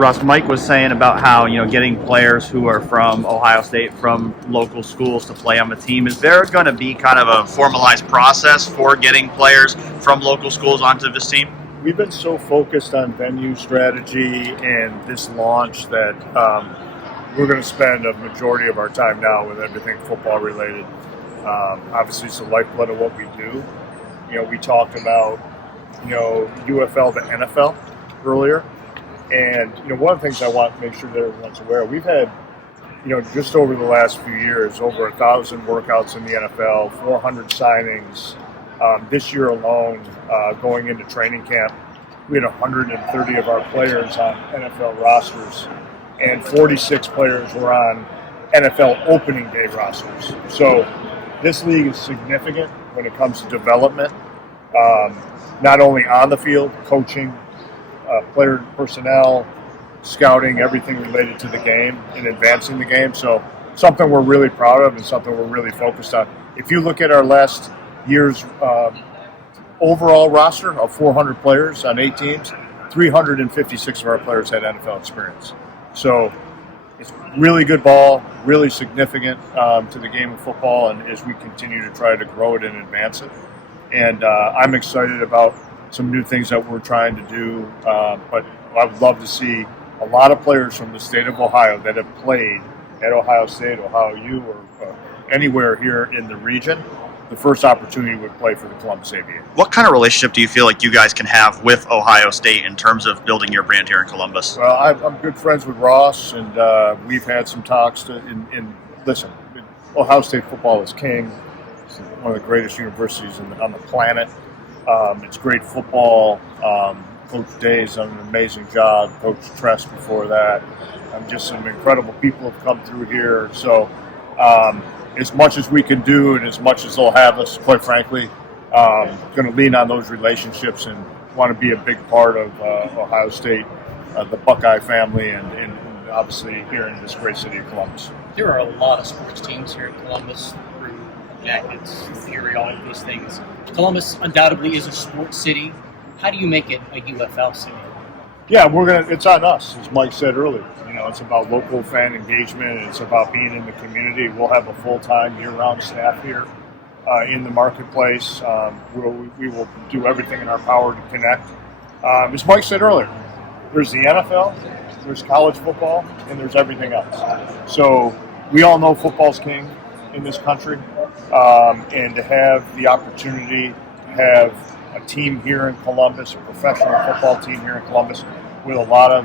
Russ, Mike was saying about how, getting players who are from Ohio State, from local schools to play on the team. Is there going to be kind of a formalized process for getting players from local schools onto this team? We've been so focused on venue strategy and this launch that we're going to spend a majority of our time now with everything football related. Obviously, it's the lifeblood of what we do. We talked about, UFL to NFL earlier. And, one of the things I want to make sure that everyone's aware, we've had, just over the last few years, over 1,000 workouts in the NFL, 400 signings. This year alone, going into training camp, we had 130 of our players on NFL rosters, and 46 players were on NFL opening day rosters. So this league is significant when it comes to development, not only on the field, coaching, player personnel, scouting, everything related to the game and advancing the game. So something we're really proud of and something we're really focused on. If you look at our last year's overall roster of 400 players on 8 teams, 356 of our players had NFL experience. So it's really good ball, really significant to the game of football, and as we continue to try to grow it and advance it. And I'm excited about some new things that we're trying to do, but I would love to see a lot of players from the state of Ohio that have played at Ohio State, Ohio U, or anywhere here in the region. The first opportunity would play for the Columbus Aviators. What kind of relationship do you feel like you guys can have with Ohio State in terms of building your brand here in Columbus? Well, I'm good friends with Ross, and we've had some talks. Listen, Ohio State football is king. It's one of the greatest universities on the planet. It's great football. Coach Day's done an amazing job. Coach Tress before that. Just some incredible people have come through here. So as much as we can do and as much as they'll have us, quite frankly, going to lean on those relationships and want to be a big part of Ohio State, the Buckeye family, and obviously here in this great city of Columbus. There are a lot of sports teams here in Columbus, through Jackets, Fury, all of these things. Columbus undoubtedly is a sports city. How do you make it a UFL city? Yeah, it's on us, as Mike said earlier. It's about local fan engagement, and it's about being in the community. We'll have a full-time, year-round staff here in the marketplace. We will do everything in our power to connect. As Mike said earlier, there's the NFL, there's college football, and there's everything else. So we all know football's king in this country, and to have the opportunity to have a team here in Columbus, a professional football team here in Columbus, with a lot of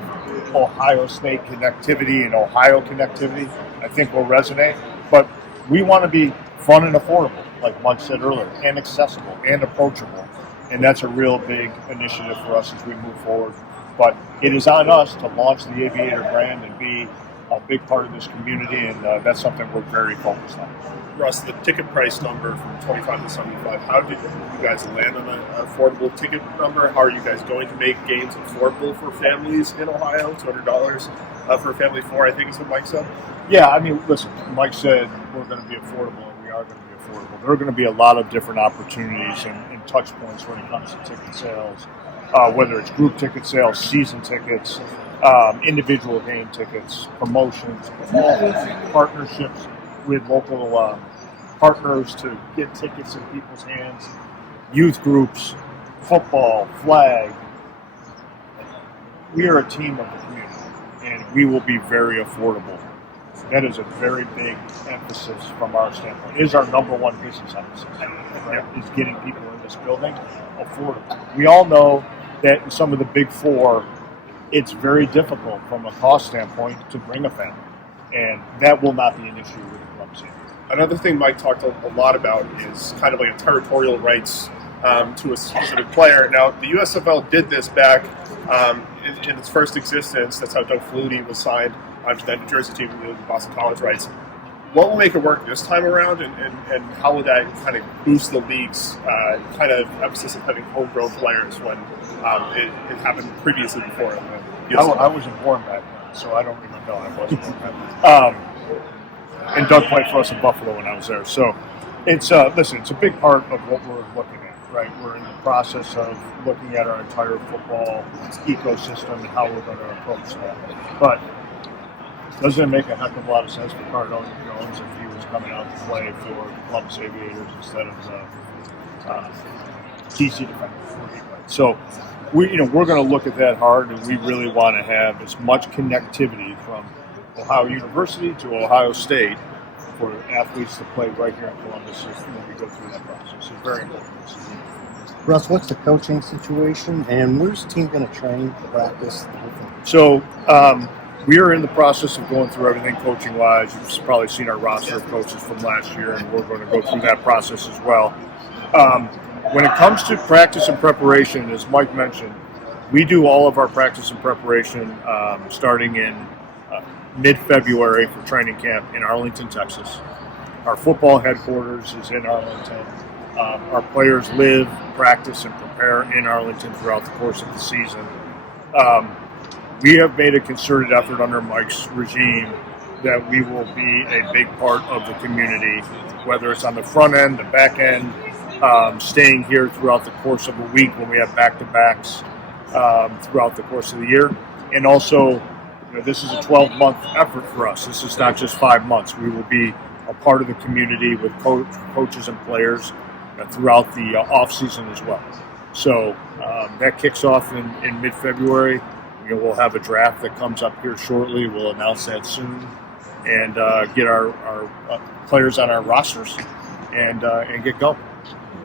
Ohio State connectivity and Ohio connectivity, I think will resonate. But we want to be fun and affordable, like Mike said earlier, and accessible and approachable. And that's a real big initiative for us as we move forward. But it is on us to launch the Aviator brand and be a big part of this community, and that's something we're very focused on. Russ, the ticket price number from 25 to 75, how did you guys land on an affordable ticket number? How are you guys going to make games affordable for families in Ohio? $200 for a family of 4, I think is what Mike said? Yeah, listen, Mike said we're going to be affordable, and we are going to be affordable. There are going to be a lot of different opportunities and touch points when it comes to ticket sales, whether it's group ticket sales, season tickets, individual game tickets, promotions, partnerships with local partners to get tickets in people's hands, youth groups, football, flag. We are a team of the community, and we will be very affordable. That is a very big emphasis from our standpoint. It is our number one business emphasis, right? Is getting people in this building affordable. We all know that in some of the big four, it's very difficult from a cost standpoint to bring a family, and that will not be an issue with the Columbus Aviators. Another thing Mike talked a lot about is kind of like a territorial rights to a specific player. Now, the USFL did this back in its first existence. That's how Doug Flutie was signed to that New Jersey team, the Boston College rights. What will make it work this time around, and how will that kind of boost the league's kind of emphasis of having homegrown players when it happened previously before? I wasn't born back then, so I don't even know. I wasn't born back then. And Doug played for us in Buffalo when I was there. So it's it's a big part of what we're looking at, right? We're in the process of looking at our entire football ecosystem and how we're going to approach that. But doesn't it make a heck of a lot of sense for Cardone Jones if he was coming out to play for the Columbus Aviators instead of the DC Defenders? So we're going to look at that hard, and we really want to have as much connectivity from Ohio University to Ohio State for athletes to play right here in Columbus when we go through that process. It's very important. Russ, what's the coaching situation, and where's the team going to train, practice? So we are in the process of going through everything coaching-wise. You've probably seen our roster of coaches from last year, and we're going to go through that process as well. When it comes to practice and preparation, as Mike mentioned, we do all of our practice and preparation starting in mid-February for training camp in Arlington, Texas. Our football headquarters is in Arlington. Our players live, practice, and prepare in Arlington throughout the course of the season. We have made a concerted effort under Mike's regime that we will be a big part of the community, whether it's on the front end, the back end, staying here throughout the course of a week when we have back-to-backs throughout the course of the year. And also, this is a 12-month effort for us. This is not just 5 months. We will be a part of the community with coaches and players throughout the off-season as well. So that kicks off in mid-February. We'll have a draft that comes up here shortly. We'll announce that soon and get our players on our rosters and get going.